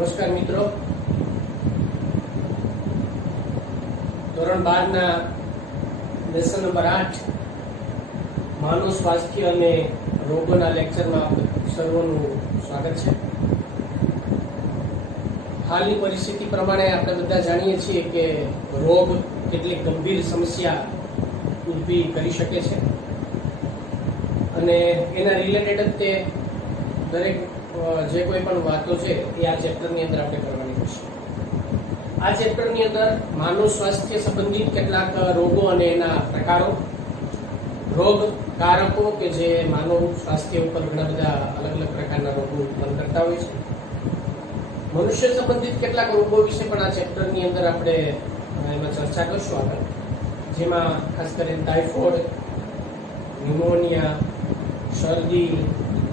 નમસ્કાર મિત્રો, ધોરણ 12 ના લેસન નંબર 8 માનવ સ્વાસ્થ્ય અને રોગોના લેક્ચરમાં સર્વનું સ્વાગત છે. હાલની પરિસ્થિતિ પ્રમાણે આપણે બધા જાણીએ છીએ કે રોગ કેટલીક ગંભીર સમસ્યા ઊભી કરી શકે છે અને એના રિલેટેડ જ તે દરેક જે કોઈ પણ વાતો છે એ આ ચેપ્ટરની અંદર આપણે કરવાની રહેશે. આ ચેપ્ટરની અંદર માનવ સ્વાસ્થ્ય સંબંધિત કેટલાક રોગો અને એના પ્રકારો, રોગ કારકો કે જે માનવ સ્વાસ્થ્ય ઉપર ઘણા બધા અલગ અલગ પ્રકારના રોગો ઉત્પન્ન કરતા હોય છે, મનુષ્ય સંબંધિત કેટલાક રોગો વિશે પણ આ ચેપ્ટરની અંદર આપણે એમાં ચર્ચા કરશું આગળ, જેમાં ખાસ કરીને ટાઇફોઇડ, ન્યુમોનિયા, શરદી,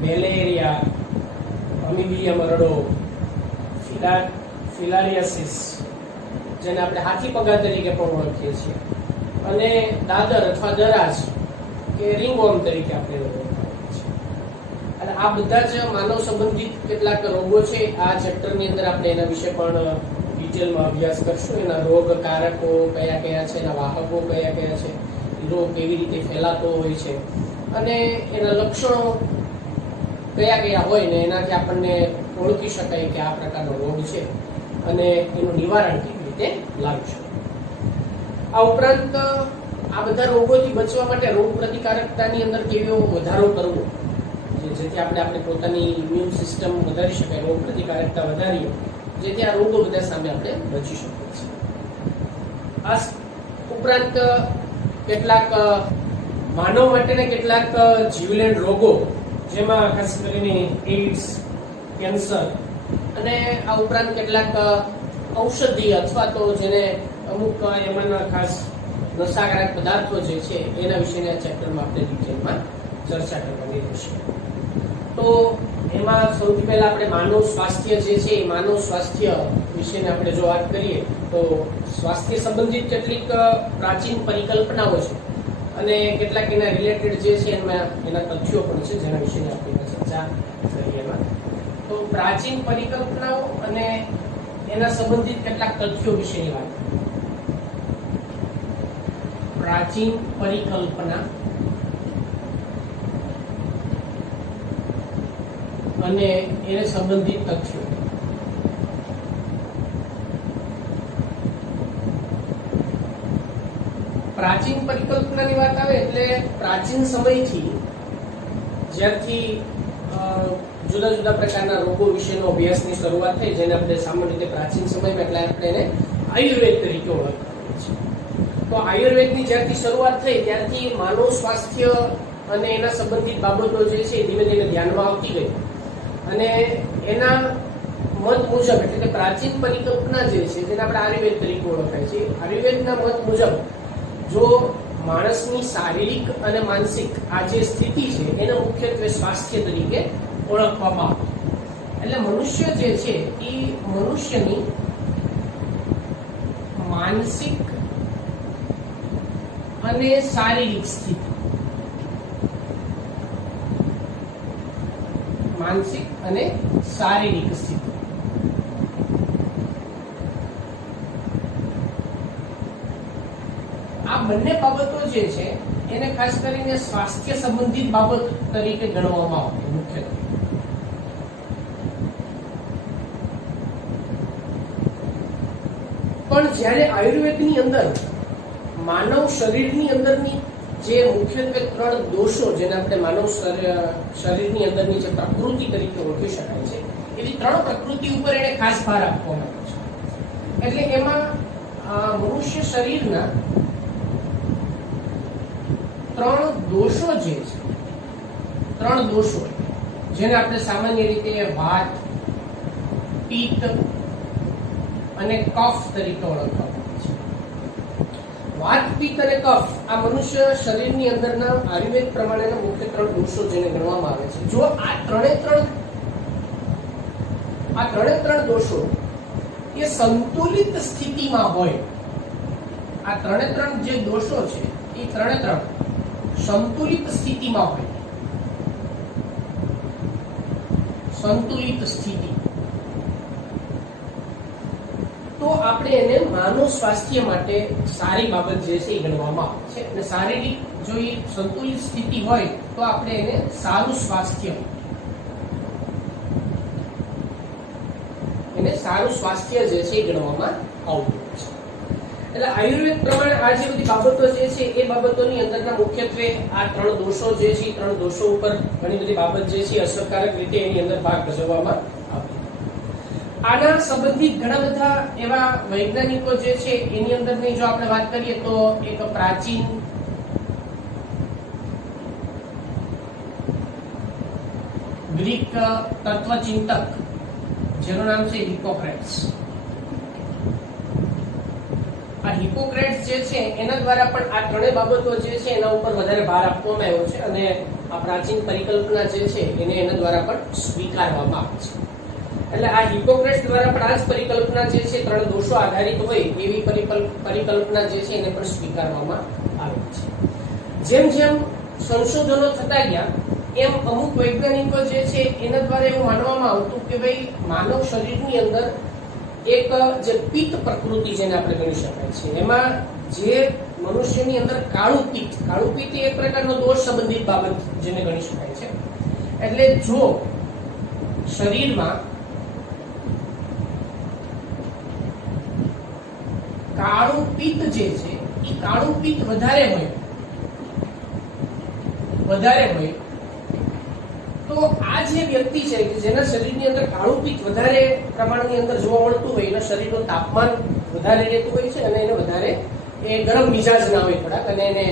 મેલેરિયા, અમીબિયા મરડો, ફિલારિયાસિસ જેને આપણે હાથી પગા તરીકે પણ ઓળખીએ છીએ, અને દાદર અથવા દરાજ કે રિંગવોર્મ તરીકે આપણે ઓળખીએ છીએ. અને આ બધા જ માનવ સંબંધિત કેટલાક રોગો છે. આ ચેપ્ટરની અંદર આપણે એના વિશે પણ ડિટેલમાં અભ્યાસ કરશું. એના રોગ કારકો કયા કયા છે, એના વાહકો કયા કયા છે, રોગ કેવી રીતે ફેલાતો હોય છે અને એના લક્ષણો કયા કયા હોય ને એનાથી આપણને ઓળખી શકાય કે આ પ્રકારનો રોગ છે અને એનું નિવારણ કેવી રીતે લાવી શકાય. આ ઉપરાંત આ બધા રોગોથી બચવા માટે રોગ પ્રતિકારકતાની અંદર કેવો વધારો કરવો, જેથી આપણે આપણી પોતાની ઇમ્યુન સિસ્ટમ વધારી શકાય, રોગ પ્રતિકારકતા વધારીએ જેથી આ રોગો બધા સામે આપણે બચી શકીએ છીએ. આ ઉપરાંત કેટલાક માનવ માટેના કેટલાક જીવલેણ રોગો, જેમાં ખાસ કરીને એઇડ્સ, કેન્સર અને આ ઉપરાંત કેટલાક ઔષધિ અથવા તો જેને અમુક એમાંના ખાસ નશાકારક પદાર્થો જે છે એના વિશેના ચેપ્ટરમાં આપણે ડિટેલમાં ચર્ચા કરવાની રહેશે. તો એમાં સૌથી પહેલા આપણે માનવ સ્વાસ્થ્ય જે છે એ માનવ સ્વાસ્થ્ય વિશેને આપણે જો વાત કરીએ તો સ્વાસ્થ્ય સંબંધિત કેટલીક પ્રાચીન પરિકલ્પનાઓ છે અને કેટલાક એના રિલેટેડ જે છે એના તથ્યો પણ છે જેના વિશેની આપણે ચર્ચા કરીએ. એમાં તો પ્રાચીન પરિકલ્પનાઓ અને એના સંબંધિત કેટલાક તથ્યો વિશેની વાત. પ્રાચીન પરિકલ્પના અને એને સંબંધિત તથ્યો. પ્રાચીન પરિકલ્પનાની વાત આવે એટલે પ્રાચીન સમયથી જ્યારથી જુદા જુદા પ્રકારના રોગો વિશેનો અભ્યાસની શરૂઆત થઈ, જેને આપણે સામાન્ય રીતે પ્રાચીન સમયમાં એટલે આપણે એને આયુર્વેદ તરીકે ઓળખીએ છીએ. તો આયુર્વેદની જ્યારથી શરૂઆત થઈ ત્યારથી માનવ સ્વાસ્થ્ય અને એના સંબંધિત બાબતો જે છે ધીમે ધીમે ધ્યાનમાં આવતી ગઈ અને એના મત મુજબ એટલે કે પ્રાચીન પરિકલ્પના જે છે જેને આપણે આયુર્વેદ તરીકે ઓળખાય છે, આયુર્વેદના મત મુજબ જો માણસની શારીરિક અને માનસિક આ જે સ્થિતિ છે એને મુખ્યત્વે સ્વાસ્થ્ય તરીકે ઓળખવામાં આવે. એટલે મનુષ્ય જે છે એ મનુષ્યની માનસિક અને શારીરિક સ્થિતિ, માનસિક અને શારીરિક સ્થિતિ આ બંને બાબતો જે છે એને ખાસ કરીને સ્વાસ્થ્ય સંબંધિત બાબત તરીકે ગણવામાં આવે મુખ્યત્વે. પણ જ્યારે આયુર્વેદની અંદર માનવ શરીરની અંદરની જે મુખ્યત્વે 3 દોષો, જેને આપણે માનવ શરીરની અંદરની જે પ્રકૃતિ તરીકે ઓળખી શકાય છે, એવી 3 પ્રકૃતિ ઉપર એને ખાસ ભાર આપવામાં આવે છે. એટલે એમાં મનુષ્ય શરીરના 3 દોષો જે છે, 3 દોષો જેને આપણે સામાન્ય રીતે વાત, પિત્ત અને કફ તરીકે ઓળખવામાં આવે છે. વાત, પિત્ત અને કફ આ મનુષ્ય શરીરની અંદરના આયુર્વેદ પ્રમાણેના મુખ્ય 3 દોષો જેને ગણવામાં આવે છે. જો આ ત્રણે ત્રણ દોષો એ સંતુલિત સ્થિતિમાં હોય, આ ત્રણે 3 જે દોષો છે એ ત્રણે 3 સંતુલિત સ્થિતિમાં હોય, સંતુલિત સ્થિતિ તો આપણે એને માનવ સ્વાસ્થ્ય માટે સારી બાબત જે છે એ ગણવામાં આવે છે. અને શારીરિક જો એ સંતુલિત સ્થિતિ હોય તો આપણે એને સારું સ્વાસ્થ્ય જે છે એ ગણવામાં આવતું છે. એટલે આયુર્વેદ પ્રમાણે આ જે બધી બાબતો જે છે એ બાબતોની અંદરના મુખ્યત્વે આ 3 દોષો જે છે 3 દોષો ઉપર ઘણી બધી બાબત જે છે અસરકારક રીતે એની અંદર ભાગ ભજવવામાં આવે. આના સંબંધિત ઘણા બધા એવા વૈજ્ઞાનિકો જે છે એની અંદરની જો આપણે વાત કરીએ તો એક પ્રાચીન ગ્રીક તત્વચિંતક જેનું નામ છે હિપોક્રેટ્સ. આ હિપોક્રેટ્સ જે છે એના દ્વારા પણ આ ત્રણેય બાબતો જે છે એના ઉપર વધારે ભાર આપવામાં આવ્યો છે અને આ પ્રાચીન પરિકલ્પના જે છે એને એના દ્વારા પણ સ્વીકારવામાં આવે છે. એટલે આ હિપોક્રેટ્સ દ્વારા પણ આ જ પરિકલ્પના જે છે 3 દોષો આધારિત હોય એવી પરિકલ્પના જે છે એને પણ સ્વીકારવામાં આવે છે. જેમ જેમ સંશોધનો થતા ગયા એમ અમુક વૈજ્ઞાનિકો જે છે એના દ્વારા એવું માનવામાં આવતું કે ભાઈ માનવ શરીરની અંદર એક જે પિત્ત પ્રકૃતિ જેને આપણે ગણી શકાય છે એમાં જે મનુષ્યની અંદર કાળું પિત્ત એ એક પ્રકારનો દોષ સંબંધિત બાબત જેને ગણી શકાય છે. એટલે જો શરીરમાં કાળું પિત્ત જે છે એ કાળું પિત્ત વધારે હોય તો આ જે વ્યક્તિ છે કે જેના શરીરની અંદર કાળું પિત્ત વધારે પ્રમાણની અંદર જોવા મળતું હોય એના શરીરનું તાપમાન વધારે રહેતું હોય છે અને એને વધારે એ ગરમ મિજાજ ના હોય થોડાક અને એને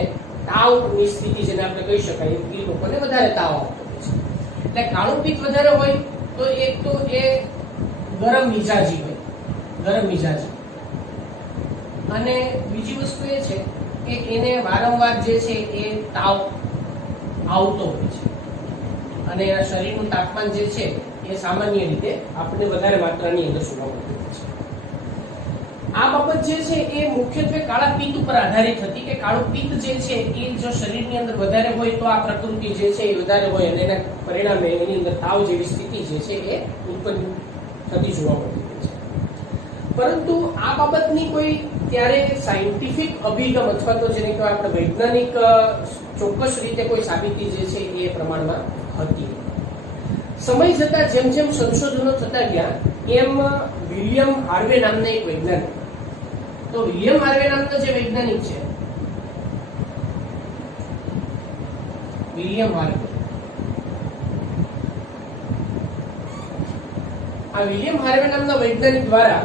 તાવની સ્થિતિ જેને આપણે કહી શકાય એ લોકોને વધારે તાવ આવતો હોય છે. એટલે કાળું પિત્ત વધારે હોય તો એક તો એ ગરમ મિજાજી અને બીજી વસ્તુ એ છે કે એને વારંવાર જે છે એ તાવ આવતો હોય છે અને એના શરીરનું તાપમાન જે છે એ સામાન્ય રીતે આપણને વધારે માત્રાની અંદર જોવા મળતું હોય છે. આ બાબત જે છે એ મુખ્યત્વે કાળા પિત્ત ઉપર આધારિત હતી કે કાળું પિત્ત જે છે એ જો શરીરની અંદર વધારે હોય તો આ પ્રકૃતિ જે છે એ વધારે હોય અને એના પરિણામે એની અંદર તાવ જેવી સ્થિતિ જે છે એ ઉત્પન્ન થતી જોવા મળતી હોય છે. પરંતુ આ બાબતની કોઈ ત્યારે સાયન્ટિફિક અભિગમ અથવા તો જેને કહેવાય આપણે વૈજ્ઞાનિક ચોક્કસ રીતે કોઈ સાબિતી જે છે એ પ્રમાણમાં હતી. સમય જતા જેમ જેમ સંશોધનો થતા ગયા એમ વિલિયમ હાર્વે નામના એક વૈજ્ઞાનિક, તો વિલિયમ હાર્વે નામનો જે વૈજ્ઞાનિક છે વિલિયમ હાર્વે, આ વિલિયમ હાર્વે નામના વૈજ્ઞાનિક દ્વારા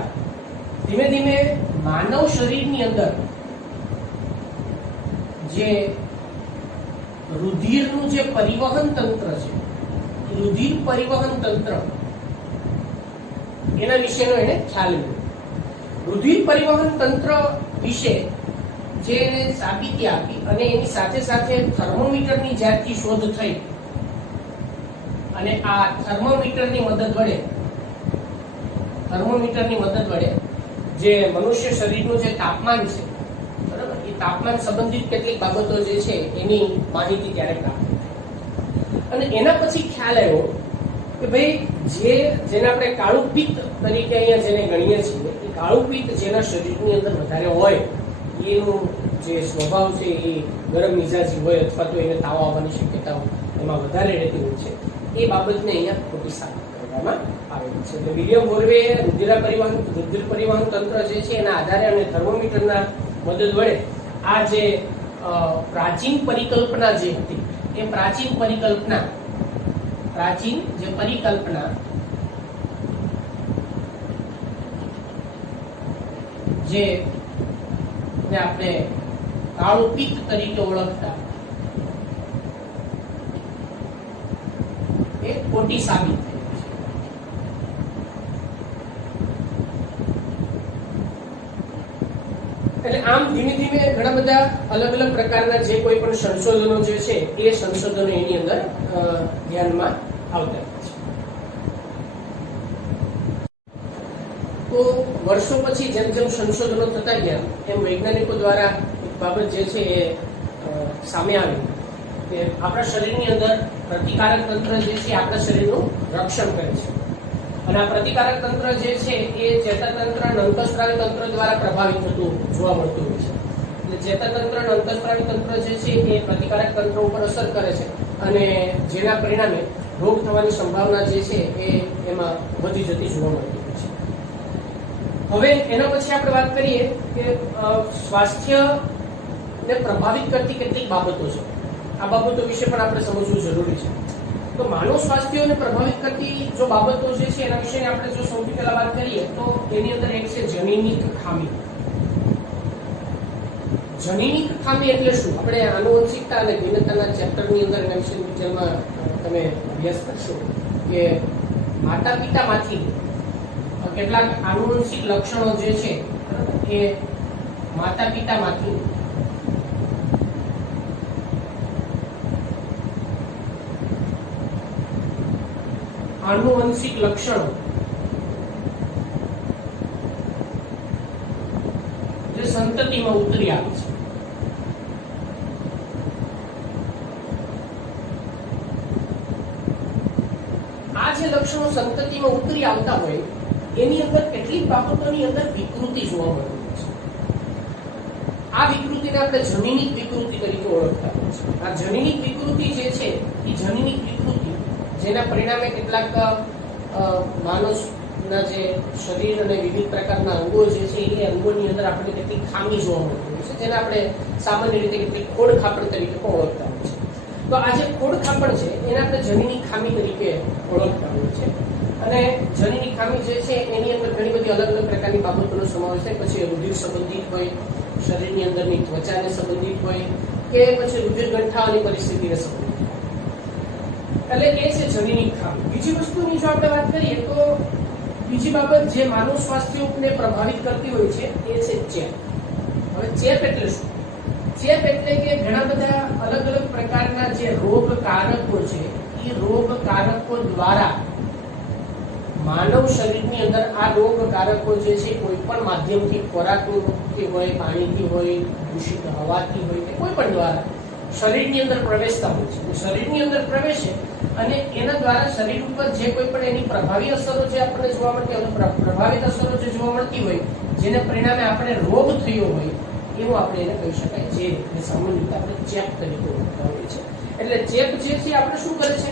ધીમે ધીમે માનવ શરીરની અંદર જે રુધિરનું જે પરિવહન તંત્ર છે, રુધિર પરિવહન તંત્ર એના વિશેનો એને ખ્યાલ લીધો. રુધિર પરિવહન તંત્ર વિશે જે એને સાબિતી આપી અને એની સાથે સાથે થર્મોમીટરની જ્યારથી શોધ થઈ અને આ થર્મોમીટરની મદદ વડે જે મનુષ્ય શરીરનું જે તાપમાન છે બરાબર, એ તાપમાન સંબંધિત કેટલીક બાબતો જે છે એની માહિતી ત્યારે પ્રાપ્ત થઈ અને એના પછી ખ્યાલ આવ્યો કે ભાઈ જેને આપણે કાળું પિત્ત તરીકે અહીંયા જેને ગણીએ છીએ એ કાળું પિત્ત જેના શરીરની અંદર વધારે હોય એનું જે સ્વભાવ છે એ ગરમ મિજાજી હોય અથવા તો એને તાવ આવવાની શક્યતાઓ એમાં વધારે રહેતી હોય છે. એ બાબતને અહીંયા ખોટી સાબિત કરવામાં આવેલી છે. એટલે વિલિયમ હાર્વે રુધિર પરિવહન તંત્ર જે છે એના આધારે અને થર્મોમીટરના મદદ વડે આ જે પ્રાચીન પરિકલ્પના જે હતી એ પ્રાચીન પરિકલ્પના જે આપણે કાળું પિત્ત તરીકે ઓળખતા એ ખોટી સાબિત થઈ. એટલે આમ ધીમે ધીમે ઘણા બધા અલગ અલગ પ્રકારના જે કોઈ પણ સંશોધનો જે છે એ સંશોધનો એની અંદર ધ્યાનમાં આવતા છે. તો વર્ષો પછી જેમ જેમ સંશોધનો થતા ગયા એમ વૈજ્ઞાનિકો દ્વારા એક બાબત જે છે એ સામે આવી કે આપણા શરીરની અંદર પ્રતિકારક તંત્ર જે છે આપણા શરીરનું રક્ષણ કરે છે અને આ પ્રતિકારક તંત્ર જે છે એ ચેતાતંત્ર અને અંતઃસ્ત્રાવી તંત્ર દ્વારા પ્રભાવિત થતું જોવા મળતું હોય છે. એટલે ચેતાતંત્ર અને અંતઃસ્ત્રાવી તંત્ર જે છે એ પ્રતિકારક તંત્ર ઉપર અસર કરે છે અને જેના પરિણામે રોગ થવાની સંભાવના જે છે એ એમાં વધી જતી જોવા મળતી હોય છે. હવે એના પછી આપણે વાત કરીએ કે સ્વાસ્થ્યને પ્રભાવિત કરતી કેટલીક બાબતો છે. આ બાબતો વિશે પણ આપણે સમજવું જરૂરી છે. તો માનવ સ્વાસ્થ્યને પ્રભાવિત કરતી જો બાબતો જે છે એના વિશે આપણે જો સૌથી પહેલા વાત કરીએ તો એની અંદર એક છે જનીનિક ખામી. જનીનિક ખામી એટલે શું? આપણે આનુવંશિકતા અને ભિન્નતાના ચેપ્ટરની અંદર એના વિશે ડિટેલમાં તમે અભ્યાસ કરશો કે માતા પિતામાંથી કેટલાક આનુવંશિક લક્ષણો જે છે એ માતા પિતામાંથી આનુવંશિક લક્ષણો જે સંતતિમાં ઉતરી આવે છે. આ જે લક્ષણો સંતતિમાં ઉતરી આવતા હોય એની અંદર કેટલીક બાબતોની અંદર વિકૃતિ જોવા મળતી હોય છે. આ વિકૃતિને આપણે જનીનિક વિકૃતિ તરીકે ઓળખતા હોય છે. આ જનીનિક વિકૃતિ જે છે એ જનીનિક વિકૃતિ જેના પરિણામે કેટલાક માણસના જે શરીર અને વિવિધ પ્રકારના અંગો જે છે એ અંગોની અંદર આપણે કેટલીક ખામી જોવા મળતી હોય છે, જેને આપણે સામાન્ય રીતે કેટલીક ખોડખાપણ તરીકે પણ ઓળખતા હોય છે. તો આ જે ખોડખાપણ છે એને આપણે જનીનિક ખામી તરીકે ઓળખતા હોય છે. અને જનીનિક ખામી જે છે એની અંદર ઘણી બધી અલગ અલગ પ્રકારની બાબતોનો સમાવેશ થાય. પછી રુધિર સંબંધિત હોય, શરીરની અંદરની ત્વચાને સંબંધિત હોય કે પછી રુધિર ગંઠાવાની પરિસ્થિતિને સંબંધિત. એટલે એ છે જનીનિક ખામી. બીજી વસ્તુની જો આપણે વાત કરીએ તો બીજી બાબત જે માનવ સ્વાસ્થ્યને પ્રભાવિત કરતી હોય છે એ છે ચેપ. હવે ચેપ એટલે શું? ચેપ એટલે કે ઘણા બધા અલગ અલગ પ્રકારના જે રોગકારકો છે એ રોગકારકો દ્વારા માનવ શરીરની અંદર આ રોગકારકો જે છે કોઈ પણ માધ્યમથી, ખોરાકથી હોય, પાણીથી હોય, દૂષિત હવાથી હોય કે કોઈ પણ દ્વારા શરીરની અંદર પ્રવેશતા હોય છે. શરીરની અંદર પ્રવેશે અને એના દ્વારા શરીર ઉપર જે કોઈ પણ એની પ્રભાવી અસરો જે આપણને જોવા મળતી હોય, પ્રભાવિત અસરો જે જોવા મળતી હોય, જેને પરિણામે આપણે રોગ થયો હોય એવું આપણે એને કહી શકાય, જે સામાન્ય રીતે આપણે ચેપ તરીકે ઓળખતા હોઈએ છીએ. એટલે ચેપ જે છે આપણે શું કરે છે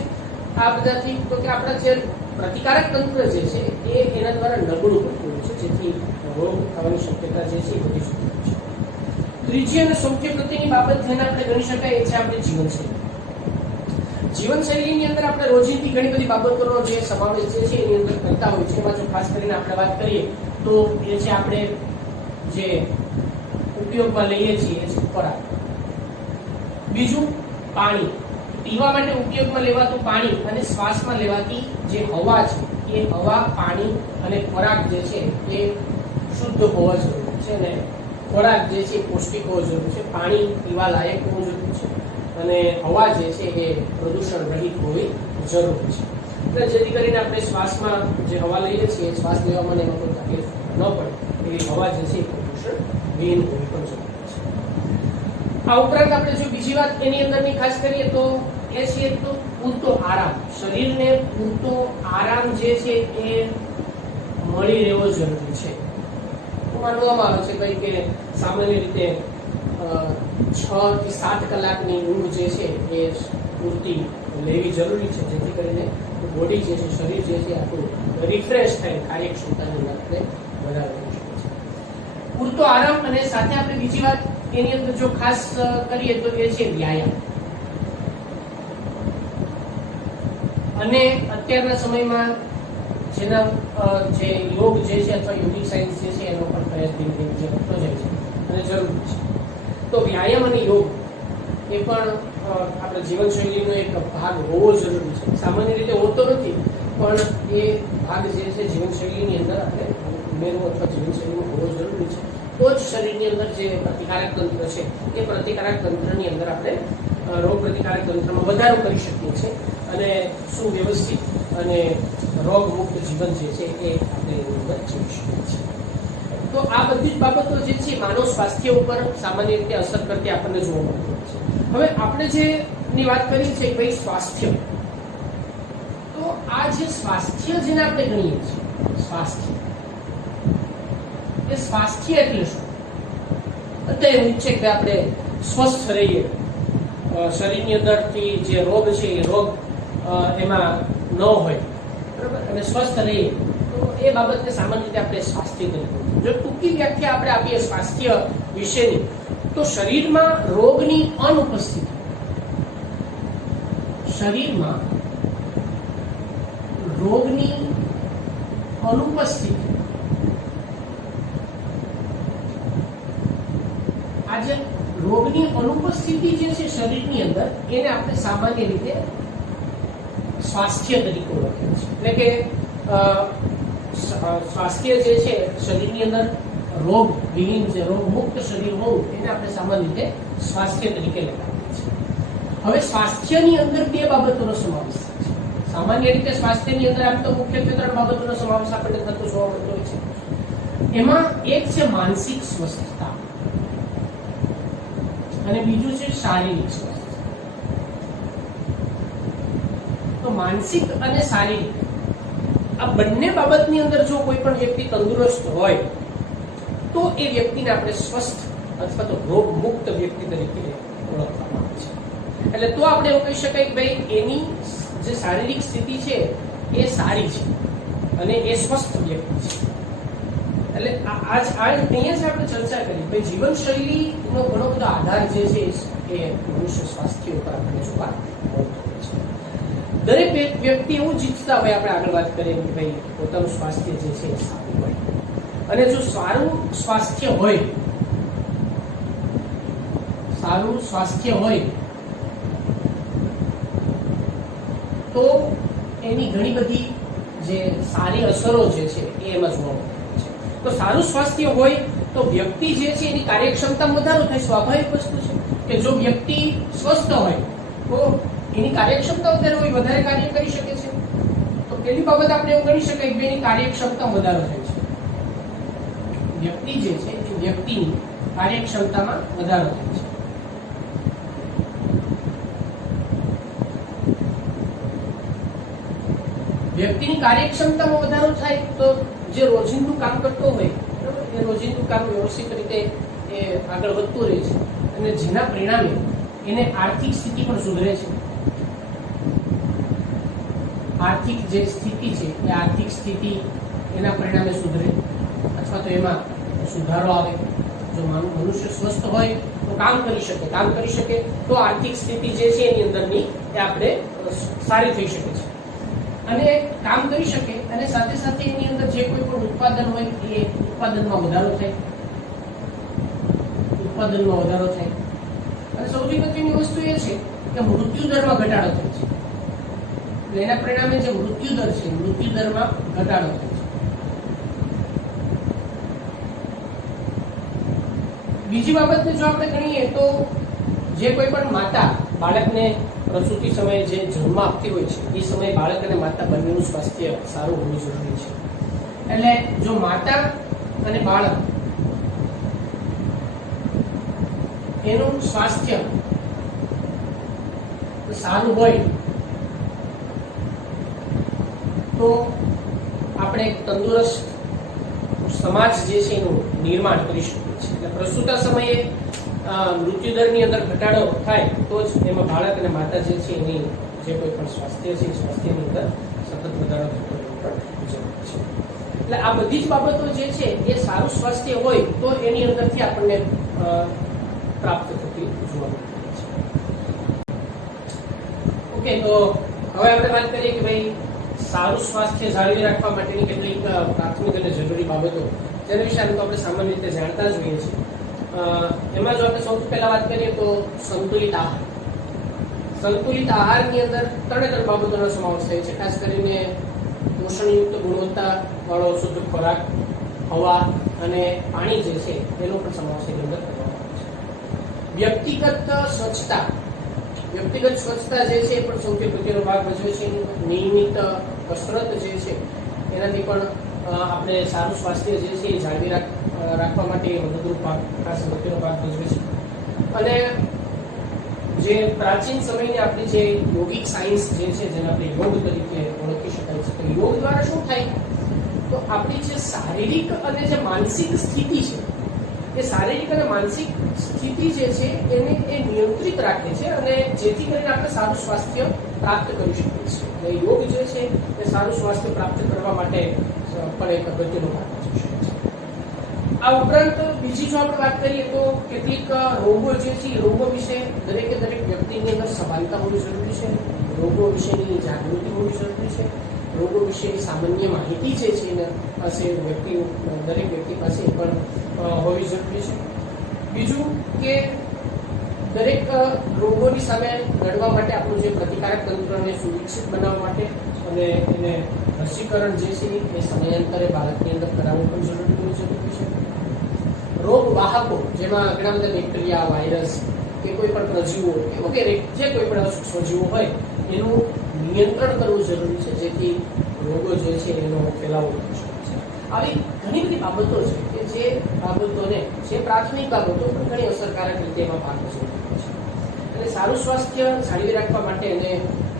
આ બધાથી? તો કે આપણા જે પ્રતિકારક તંત્ર જે છે એ એના દ્વારા નબળું પડતું હોય છે, જેથી રોગ થવાની શક્યતા જે છે એ વધી શકતી હોય છે. ત્રીજી અને સૌથી અગત્યની બાબત જેને આપણે ગણી શકાય એ છે આપણી જીવનશૈલી. જીવનશૈલીની અંદર આપણે રોજિંદી ઘણી બધી બાબતોનો જે સમાવેશ જે છે એની અંદર કરતા હોય છે. એમાં જો ખાસ કરીને આપણે વાત કરીએ તો એ છે આપણે જે ઉપયોગમાં લઈએ છીએ એ છે ખોરાક. બીજું પાણી, પીવા માટે ઉપયોગમાં લેવાતું પાણી અને શ્વાસમાં લેવાતી જે હવા છે એ હવા, પાણી અને ખોરાક જે છે એ શુદ્ધ હોવા જરૂરી છે અને ખોરાક જે છે પૌષ્ટિક હોવો જરૂરી છે. પાણી પીવા લાયક હોવું જરૂરી છે અને હવા જે છે એ પ્રદૂષણ રહિત હોવી જરૂરી છે. એટલે જેથી કરીને આપણે શ્વાસમાં જે હવા લઈએ છીએ શ્વાસ લેવામાં એમાં કોઈ તકલીફ ન પડે એવી હવા જે છે એ પ્રદૂષણ વિહીન હોવી પણ જરૂરી છે. આ ઉપરાંત આપણે જો બીજી વાત એની અંદરની ખાસ કરીએ તો એ છે તો પૂરતો આરામ. શરીરને પૂરતો આરામ જે છે એ મળી રહેવો જરૂરી છે. માનવામાં આવે છે કઈ કે સામાન્ય રીતે 6 થી 7 કલાકની ઊંઘ જે છે એ પૂરતી લેવી જરૂરી છે, જેથી કરીને બોડી જે છે, શરીર જે છે આપણું રિફ્રેશ થાય, કાર્યક્ષમતાની આપણે વધારવી શકે છે. પૂરતો આરામ અને સાથે આપણે બીજી વાત એની અંદર જો ખાસ કરીએ તો એ છે વ્યાયામ. અને અત્યારના સમયમાં જેના જે યોગ જે છે અથવા યોગિક સાયન્સ જે છે એનો પણ પ્રયાસ ધીમે ધીમે જે વધતો જાય છે અને જરૂરી છે. તો વ્યાયામ અને યોગ એ પણ આપણા જીવનશૈલીનો એક ભાગ હોવો જરૂરી છે. સામાન્ય રીતે હોતો નથી પણ એ ભાગ જે છે જીવનશૈલીની અંદર આપણે ઉમેરવો અથવા જીવનશૈલીમાં હોવો જરૂરી છે. તો જ શરીરની અંદર જે પ્રતિકારક તંત્ર છે એ પ્રતિકારક તંત્રની અંદર આપણે રોગ પ્રતિકારક તંત્રમાં વધારો કરી શકીએ છીએ અને સુવ્યવસ્થિત અને રોગમુક્ત જીવન જે છે એ આપણે જીવી શકીએ છીએ. તો આ બધી જ બાબતો જે છે માનવ સ્વાસ્થ્ય ઉપર સામાન્ય રીતે અસર કરતી આપણને જોવા મળતી હોય છે. હવે આપણે જે ની વાત કરી છે ભાઈ સ્વાસ્થ્ય, તો તો આ જે સ્વાસ્થ્ય જેને આપણે ગણીએ છીએ, સ્વાસ્થ્ય એ સ્વાસ્થ્ય એટલે શું? અત્યારે એવું છે કે આપણે સ્વસ્થ રહીએ, શરીરની અંદરથી જે રોગ છે એ રોગ એમાં ન હોય, બરાબર, અને સ્વસ્થ રહીએ તો એ બાબતને સામાન્ય રીતે આપણે સ્વાસ્થ્ય તરીકે. જો ટૂંકી વ્યાખ્યા આપણે આપીએ સ્વાસ્થ્ય વિશેની, તો શરીરમાં રોગની અનુપસ્થિતિ, શરીરમાં રોગની અનુપસ્થિતિ. આ જે રોગની અનુપસ્થિતિ જે છે શરીરની અંદર, એને આપણે સામાન્ય રીતે સ્વાસ્થ્ય તરીકે ઓળખીએ છીએ. એટલે કે સ્વાસ્થ્ય જે છે શરીરની અંદર રોગ વિહીન, જે રોગ મુક્ત શરીર હોવું, એને આપણે સામાન્ય રીતે સ્વાસ્થ્ય તરીકે લખાવીએ છીએ. હવે સ્વાસ્થ્યની અંદર બે બાબતોનો સમાવેશ થાય છે. સામાન્ય રીતે સ્વાસ્થ્યની અંદર આમ તો મુખ્યત્વે 3 બાબતોનો સમાવેશ આપણને થતો જોવા મળતો હોય છે. એમાં એક છે માનસિક સ્વસ્થતા અને બીજું છે શારીરિક સ્વસ્થતા. તો માનસિક અને શારીરિક આ બંને બાબતની અંદર જો કોઈ પણ વ્યક્તિ તંદુરસ્ત હોય તો એ વ્યક્તિને આપણે સ્વસ્થ અથવા તો રોગ મુક્ત વ્યક્તિ તરીકે ઓળખવામાં આવે છે. એટલે તો આપણે એવું કહી શકાય કે ભાઈ એની જે શારીરિક સ્થિતિ છે એ સારી છે અને એ સ્વસ્થ વ્યક્તિ છે. એટલે અહીંયા જ આપણે ચર્ચા કરી ભાઈ જીવનશૈલીનો ઘણો બધો આધાર જે છે એ મનુષ્ય સ્વાસ્થ્ય ઉપર આપણને જોવા મળતો હોય છે. દરેક વ્યક્તિ એવું જ ઈચ્છતા હોય, આપણે આગળ વાત કરીએ કે ભાઈ પોતાનું સ્વાસ્થ્ય જે છે એ સારું હોય. અને જો સારું સ્વાસ્થ્ય હોય તો એની ઘણી બધી જે સારી અસરો જે છે એ એમાં જોવા મળે છે. તો સારું સ્વાસ્થ્ય હોય તો વ્યક્તિ જે છે એની કાર્યક્ષમતામાં વધારો થાય. સ્વાભાવિક વસ્તુ છે કે જો વ્યક્તિ સ્વસ્થ હોય તો એની કાર્યક્ષમતા વધારે કાર્ય કરી શકે છે. તો પહેલી બાબત આપણે એવું ગણી શકાય કે એની કાર્યક્ષમતામાં વધારો થાય છે. વ્યક્તિ જે છે એ વ્યક્તિની કાર્યક્ષમતામાં વધારો થાય છે. વ્યક્તિની કાર્યક્ષમતામાં વધારો થાય તો જે રોજિંદુ કામ કરતો હોય, એ રોજિંદુ કામ વ્યવસ્થિત રીતે એ આગળ વધતું રહે છે અને જેના પરિણામે એને આર્થિક સ્થિતિ પણ સુધરે છે. આર્થિક જે સ્થિતિ છે એ આર્થિક સ્થિતિ એના પરિણામે સુધરે અથવા તો એમાં સુધારો આવે. જો મનુષ્ય સ્વસ્થ હોય તો કામ કરી શકે તો આર્થિક સ્થિતિ જે છે એની અંદરની એ આપણે સારી થઈ શકે છે અને કામ કરી શકે અને સાથે સાથે એની અંદર જે કોઈ પણ ઉત્પાદન હોય એ ઉત્પાદનમાં વધારો થાય અને સૌથી અગત્યની વસ્તુ એ છે કે મૃત્યુ દરમાં ઘટાડો થાય છે. એના પરિણામે જે મૃત્યુ દર છે મૃત્યુ દરમાં ઘટાડો થાય છે. બીજી બાબતને જો આપણે ગણીએ તો જે કોઈ પણ માતા બાળકને પ્રસૂતિ સમયે જે જન્મ આપતી હોય છે એ સમયે બાળક અને માતા બંનેનું સ્વાસ્થ્ય સારું હોવું જરૂરી છે. એટલે જો માતા અને બાળક એનું સ્વાસ્થ્ય સારું હોય તો આપણે એક તંદુરસ્ત સમાજ જે છે એનું નિર્માણ કરી શકીએ છીએ. એટલે પ્રસૂતા સમયે મૃત્યુદરની અંદર ઘટાડો થાય તો જ એમાં બાળક અને માતા જે છે એની જે કોઈ પણ સ્વાસ્થ્ય છે સ્વાસ્થ્યની અંદર સતત વધારો થતો પણ જરૂરી છે. એટલે આ બધી જ બાબતો જે છે એ સારું સ્વાસ્થ્ય હોય તો એની અંદરથી આપણને પ્રાપ્ત થતી જોવા મળે છે. ઓકે, તો હવે આપણે વાત કરીએ કે ભાઈ સારું સ્વાસ્થ્ય જાળવી રાખવા માટેની કેટલીક પ્રાથમિક અને જરૂરી બાબતો જેના વિશે તો આપણે સામાન્ય રીતે જાણતા જ હોઈએ છીએ. એમાં જો આપણે સૌથી પહેલા વાત કરીએ તો સંતુલિત આહાર. સંતુલિત આહારની અંદર 3 બાબતોનો સમાવેશ થાય છે. ખાસ કરીને પોષણયુક્ત ગુણવત્તા વાળો શુદ્ધ ખોરાક, હવા અને પાણી જે છે એનો પણ સમાવેશ એની અંદર કરવામાં આવે છે. વ્યક્તિગત સ્વચ્છતા જે છે એ પણ સૌથી અગત્યનો ભાગ ભજવે છે. નિયમિત કસરત જે છે એનાથી પણ આપણે સારું સ્વાસ્થ્ય જે છે એ જાળવી રાખવા માટે મદદરૂપ ખાસ અગત્યનો ભાગ ભજવે છે. અને જે પ્રાચીન સમયની આપણી જે યોગિક સાયન્સ જે છે જેને આપણે યોગ તરીકે ઓળખી શકાય છે, તો યોગ દ્વારા શું થાય તો આપણી જે શારીરિક અને જે માનસિક સ્થિતિ છે એ શારીરિક અને માનસિક સ્થિતિ જે છે એને એ નિયંત્રિત રાખે છે અને જેથી કરીને આપણે સારું સ્વાસ્થ્ય પ્રાપ્ત કરી શકીએ છીએ. એટલે યોગ જે છે એ સારું સ્વાસ્થ્ય પ્રાપ્ત કરવા માટે પણ એક અગત્યનો ભાગ ભજવી શકે છે. આ ઉપરાંત બીજી જો આપણે વાત કરીએ તો કેટલીક રોગો જે છે એ રોગો વિશે દરેક વ્યક્તિની અંદર સભાનતા હોવી જરૂરી છે. રોગો વિશેની જાગૃતિ હોવી જરૂરી છે. રોગો વિશેની સામાન્ય માહિતી જે છે એના પાસે દરેક વ્યક્તિ પાસે એ પણ હોવી જરૂરી છે. બીજું કે દરેક રોગોની સામે લડવા માટે આપણું જે પ્રતિકારક તંત્રને સુવિકસિત બનાવવા માટે અને એને રસીકરણ જે છે એ સમયાંતરે બાળકની અંદર કરાવવું પણ જરૂરી છે. રોગ વાહકો જેમાં ઘણા બધા બેક્ટેરિયા, વાયરસ કે કોઈ પણ પ્રજીવો વગેરે જે કોઈ પણ સજીવો હોય એનું નિયંત્રણ કરવું જરૂરી છે, જેથી રોગો જે છે એનો ફેલાવો થઈ શકે છે. આવી ઘણી બધી બાબતો છે કે જે બાબતોને જે પ્રાથમિક બાબતો પણ ઘણી અસરકારક રીતે એમાં ભાગ ભજવે છે. અને સારું સ્વાસ્થ્ય જાળવી રાખવા માટે અને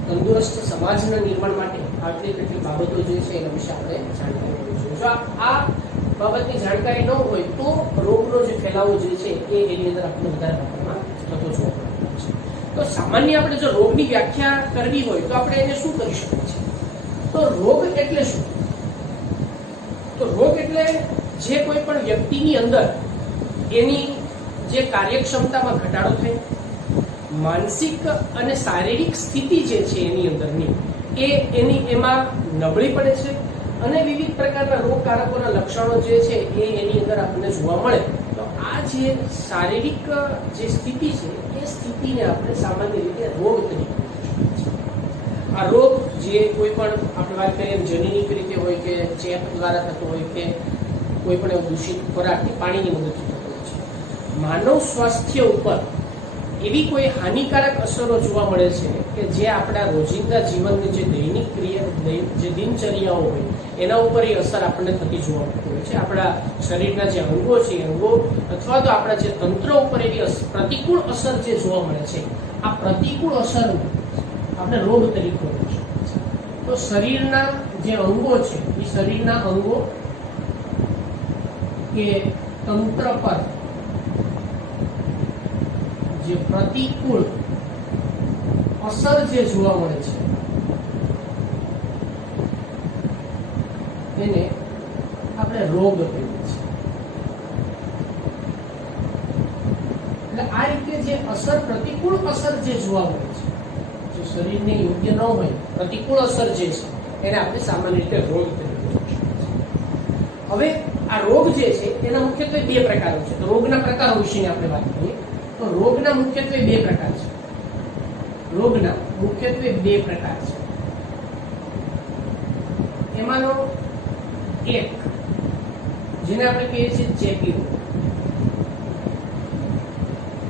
તંદુરસ્ત સમાજના નિર્માણ માટે આટલી કેટલી બાબતો જે છે એના વિશે આપણે જાણકારી હોવી જોઈએ. જો આ બાબતની જાણકારી ન હોય તો રોગનો જે ફેલાવો જે છે એની અંદર આપણને વધારે પ્રમાણમાં થતો જોવા મળે છે. તો સામાન્ય આપણે જો રોગની વ્યાખ્યા કરવી હોય તો આપણે એને શું કરી શકીએ છીએ? તો રોગ એટલે શું? તો રોગ એટલે જે કોઈ પણ વ્યક્તિની અંદર એની જે કાર્યક્ષમતામાં ઘટાડો થાય, માનસિક અને શારીરિક સ્થિતિ જે છે એની અંદરની એની એમાં નબળી પડે છે અને વિવિધ પ્રકારના રોગકારકોના લક્ષણો જે છે એની અંદર આપણને જોવા મળે. તો આ જે શારીરિક જે સ્થિતિ છે એ સ્થિતિને આપણે સામાન્ય રીતે રોગ તરીકે ઓળખીએ છીએ. આ રોગ જે કોઈ પણ આપણે વાત કરીએ જનીનિક રીતે હોય કે ચેપ દ્વારા થતો હોય કે કોઈ પણ દૂષિત ખોરાક કે પાણીની મદદથી થતો હોય છે. માનવ સ્વાસ્થ્ય ઉપર એવી કોઈ હાનિકારક અસરો જોવા મળે છે કે જે આપણા રોજિંદા જીવનની જે દૈનિક ક્રિયા જે દિનચર્યાઓ હોય એના ઉપર એ અસર આપણને થતી જોવા મળતી હોય છે. આપણા શરીરના જે અંગો છે અંગો અથવા તો આપણા જે તંત્ર ઉપર એવી પ્રતિકૂળ અસર જે જોવા મળે છે, આ પ્રતિકૂળ અસર આપણે રોગ તરીકે ઓળખી શકીએ છીએ. તો શરીરના જે અંગો છે એ શરીરના અંગો કે તંત્ર પર જે પ્રતિકૂળ અસર જે જોવા મળે છે એને આપણે રોગ કહીએ છીએ. એટલે આ રીતે જે અસર પ્રતિકૂળ અસર જે જોવા મળે છે, જો શરીરને યોગ્ય ન હોય પ્રતિકૂળ અસર જે છે એને આપણે સામાન્ય રીતે રોગ તરીકે ઓળખીએ છીએ. હવે આ રોગ જે છે એના મુખ્યત્વે બે પ્રકારો છે. તો રોગના પ્રકારો વિશે આપણે વાત કરીએ તો રોગના મુખ્યત્વે બે પ્રકાર છે. રોગના મુખ્યત્વે બે પ્રકાર છે. એમાંનો એક જેને આપણે કહીએ છીએ ચેપી રોગ,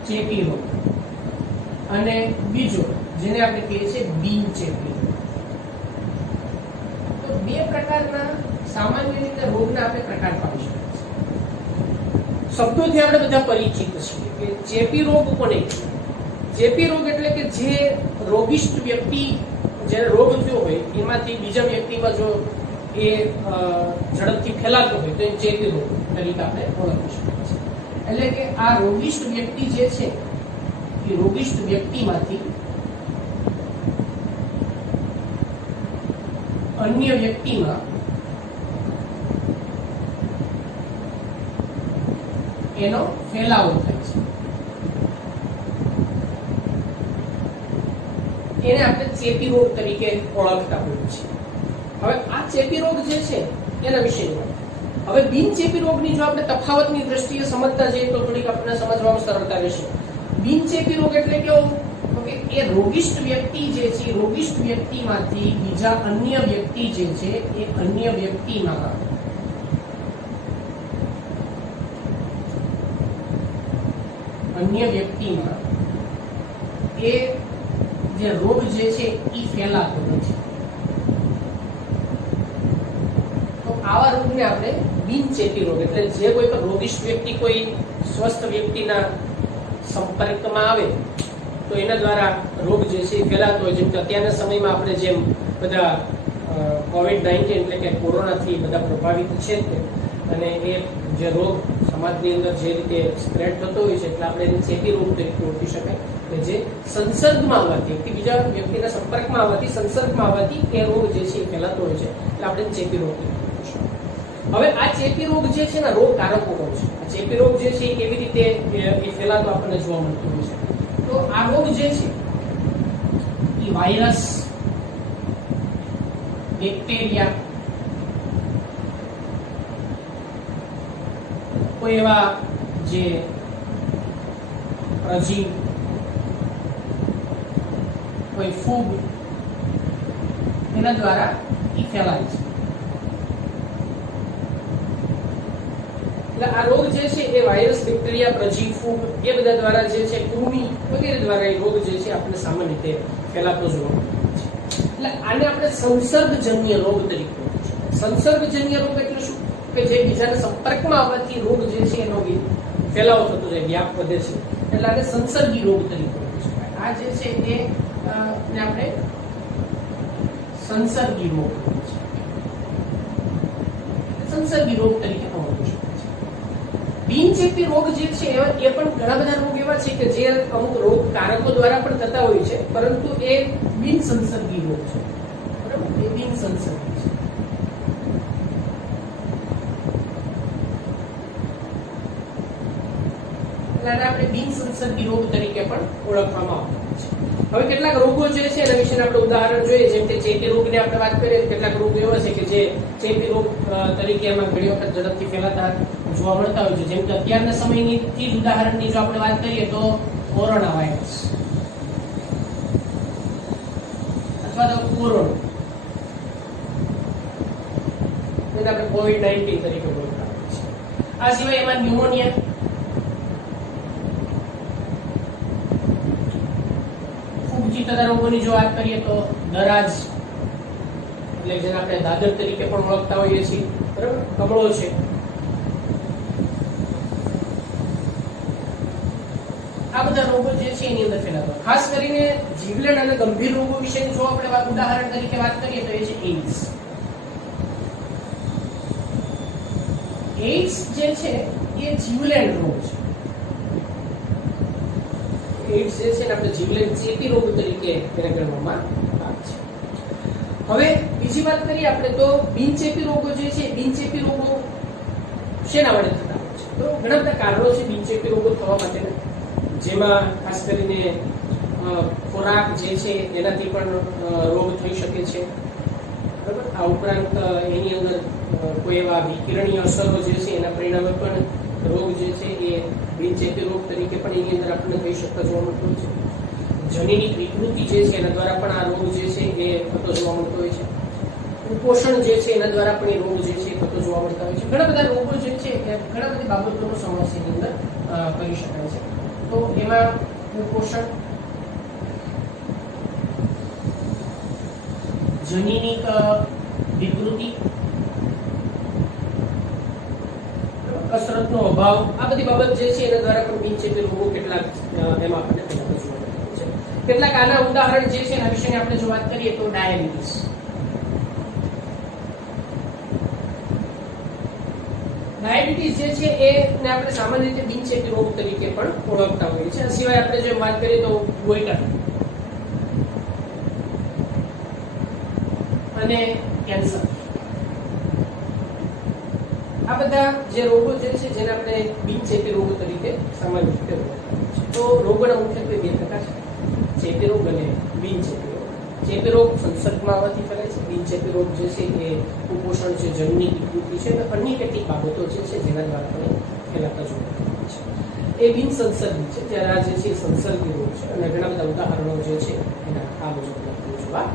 ચેપી રોગ, અને બીજો જેને આપણે કહીએ છીએ બિનચેપી રોગ. તો બે પ્રકારના સામાન્ય રીતે રોગના આપણે પ્રકાર પાડી શકીએ છીએ. શબ્દોથી આપણે બધા પરિચિત છીએ કે ચેપી રોગ કોને? ચેપી રોગ એટલે કે જે રોગિષ્ઠ વ્યક્તિ જ્યારે રોગ થયો હોય એમાંથી બીજા વ્યક્તિમાં જો એ ઝડપથી ફેલાતો હોય તો એ ચેપી રોગ તરીકે આપણે ઓળખી શકીએ છીએ. એટલે કે આ રોગિષ્ઠ વ્યક્તિ જે છે એ રોગિષ્ઠ વ્યક્તિમાંથી અન્ય વ્યક્તિમાં એનો ફેલાવો થાય છે. એને આપણે ચેપી રોગ તરીકે ઓળખતા હોઈએ છીએ. હવે આ ચેપી રોગ જે છે એના વિશેની વાત. હવે બિનચેપી રોગની જો આપણે તફાવતની દ્રષ્ટિએ સમજતા જઈએ તો થોડીક આપણને સમજવામાં સરળતા રહેશે. બિનચેપી રોગ એટલે કેવો? કે એ રોગિષ્ઠ વ્યક્તિ જે છે રોગિષ્ઠ વ્યક્તિમાંથી બીજા અન્ય વ્યક્તિ જે છે એ અન્ય વ્યક્તિમાં એ જે રોગ જે છે એ ફેલાતો નથી. તો આવા રોગને આપણે બિનચેપી રોગ એટલે જે કોઈ પણ રોગિષ્ઠ વ્યક્તિ કોઈ સ્વસ્થ વ્યક્તિના સંપર્કમાં આવે તો એના દ્વારા રોગ જે છે એ ફેલાતો હોય. જેમ કે અત્યારના સમયમાં આપણે જેમ બધા COVID-19 એટલે કે કોરોનાથી બધા પ્રભાવિત છે અને એ જે રોગ સમાજની અંદર જે રીતે સ્પ્રેડ થતો હોય છે એટલે આપણે એને ચેપી રોગ તરીકે ઓળખી શકાય કે જે સંસર્ગમાં આવવાથી બીજા વ્યક્તિના સંપર્કમાં આવવાથી સંસર્ગમાં આવવાથી એ રોગ જે છે એ ફેલાતો હોય છે એટલે આપણે ચેપી રોગ તરીકે ઓળખી શકાય. હવે આ ચેપી રોગ જે છે ને રોગ કારકો કોણ છે? આ ચેપી રોગ જે છે એ કેવી રીતે એ ફેલાતો આપણને જોવા મળતો હોય છે? તો આ રોગ જે છે એ વાયરસ, બેક્ટેરિયા, કોઈ એવા જે પ્રજીવ, કોઈ ફૂગ એના દ્વારા એ ફેલાય છે. એટલે આ રોગ જે છે એ વાયરસ, બેક્ટેરિયા, પ્રજીવ, ફૂગ એ બધા દ્વારા જે છે કૃમિ વગેરે દ્વારા એ રોગ જે છે આપણે સામાન્ય રીતે ફેલાતો જોવા મળે છે. એટલે આને આપણે સંસર્ગજન્ય રોગ તરીકે ઓળખીએ છીએ. સંસર્ગજન્ય રોગ એટલે શું? કે જે બીજાના સંપર્કમાં આવવાથી રોગ જે છે એનો ફેલાવો થતો જાય, વ્યાપ વધે છે, એટલે આને સંસર્ગી રોગ તરીકે ઓળખી શકાય. આ જે છે એ આપણે સંસર્ગી રોગ સંસર્ગી રોગ તરીકે પણ ઓળખી શકાય છે. બિનચેપી રોગ જે છે એ પણ ઘણા બધા રોગ એવા છે કે જે અમુક રોગ કારકો દ્વારા પણ થતા હોય છે, પરંતુ એ બિનસંસર્ગી રોગ છે. બરાબર, એ બિનસંસર્ગી છે. આપણે બિનસંસર્ગી રોગ તરીકે પણ ઓળખવામાં આવે છે. હવે કેટલાક રોગો જે છે એના વિશે આપણે ઉદાહરણ જોઈએ. જેમ કે ચેપી રોગની આપણે વાત કરીએ, કેટલાક રોગ એવા છે કે જે ચેપી રોગ તરીકે એમાં ઘણી વખત ઝડપથી ફેલાતા જોવા મળતા હોય છે. જેમ કે અત્યારના સમયની થી ઉદાહરણની જો આપણે વાત કરીએ તો કોરોના વાયરસ અથવા તો કોરોના, એને આપણે COVID-19 તરીકે ઓળખતા હોય છે. આ સિવાય એમાં ન્યુમોનિયા, રોગોની જો વાત કરીએ તો દરાજ એટલે જેને આપણે દાદર તરીકે પણ ઓળખતા હોઈએ છીએ. બરાબર, કમળો છે. આ બધા રોગો જે છે એની અંદર ફેલાતો. ખાસ કરીને જીવલેણ અને ગંભીર રોગો વિશે જો આપણે ઉદાહરણ તરીકે વાત કરીએ તો એ છે એઇડ્સ. એઇડ્સ જે છે એ જીવલેણ રોગ છે. એઇડ્સ જે છે ને આપણે જીવલેણ ચેપી રોગ તરીકે તેને ગણવામાં આવે છે. હવે બીજી વાત કરીએ આપણે તો બિનચેપી રોગો જે છે, બિનચેપી રોગો શેના વડે થતા હોય છે? તો ઘણા બધા કારણો છે બિનચેપી રોગો થવા માટેના, જેમાં ખાસ કરીને ખોરાક જે છે એનાથી પણ રોગ થઈ શકે છે. બરાબર, આ ઉપરાંત એની અંદર કોઈ એવા વિકિરણીય અસરો જે છે એના પરિણામે પણ રોગ જે છે એ બિનચેપી રોગ તરીકે પણ એની અંદર આપણને થઈ શકતા જોવા મળતો હોય છે. જનીનિક વિકૃતિ જે છે એના દ્વારા પણ આ રોગ જે છે એ થતો જોવા મળતો હોય છે. કુપોષણ જે છે એના દ્વારા પણ એ રોગ જે છે એ થતો જોવા મળતા હોય છે. ઘણા બધા રોગો જે છે એ ઘણા બધી બાબતોનો સમાવેશ એની અંદર કરી શકાય છે. તો એમાં કુપોષણ, જનીનિક વિકૃતિ, કસરતનો અભાવ, આ બધી બાબત જે છે એના દ્વારા પણ બિનચેપી રોગો કેટલાક એમાં આપણને જોવા મળે છે. કેટલાક આના ઉદાહરણ જે છે એના વિશે આપણે જો વાત કરીએ તો ડાયાબિટીસ. ડાયાબિટીસ જે છે એને આપણે સામાન્ય રીતે બિનચેપી રોગ તરીકે પણ ઓળખતા હોઈએ છીએ. સિવાય આપણે જો વાત કરીએ તો ગોઈટર અને કેન્સર, આ બધા જે રોગો જે છે જેને આપણે બિનચેપી રોગો તરીકે સામાન્ય રીતે ઓળખતા હોઈએ છીએ. તો રોગોના મુખ્યત્વે બે પ્રકાર છે, ચેપી રોગ અને બિનચેપી રોગ. ચેપી રોગ સંસર્ગમાં આવવાથી ફેલાય છે. બિનચેપી રોગ જે છે એ કુપોષણ છે, જનની વિકૃતિ છે અને અન્ય કેટલીક બાબતો જે છે જેના દ્વારા પણ ફેલાતા જોવા મળે છે. એ બિનસંસર્ગી છે, જ્યારે આ જે છે સંસર્ગી રોગ છે અને ઘણા બધા ઉદાહરણો જે છે એના આ મુજબ જોવા મળતા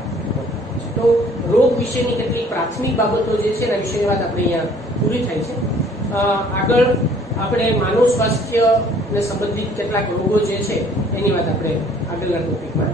છે. તો રોગ વિશેની કેટલીક પ્રાથમિક બાબતો જે છે એના વિશેની વાત આપણે અહીંયા પૂરી થાય છે. આગળ આપણે માનવ સ્વાસ્થ્ય ને સંબંધિત કેટલાક રોગો જે છે એની વાત આપણે આગળના ટોપિકમાં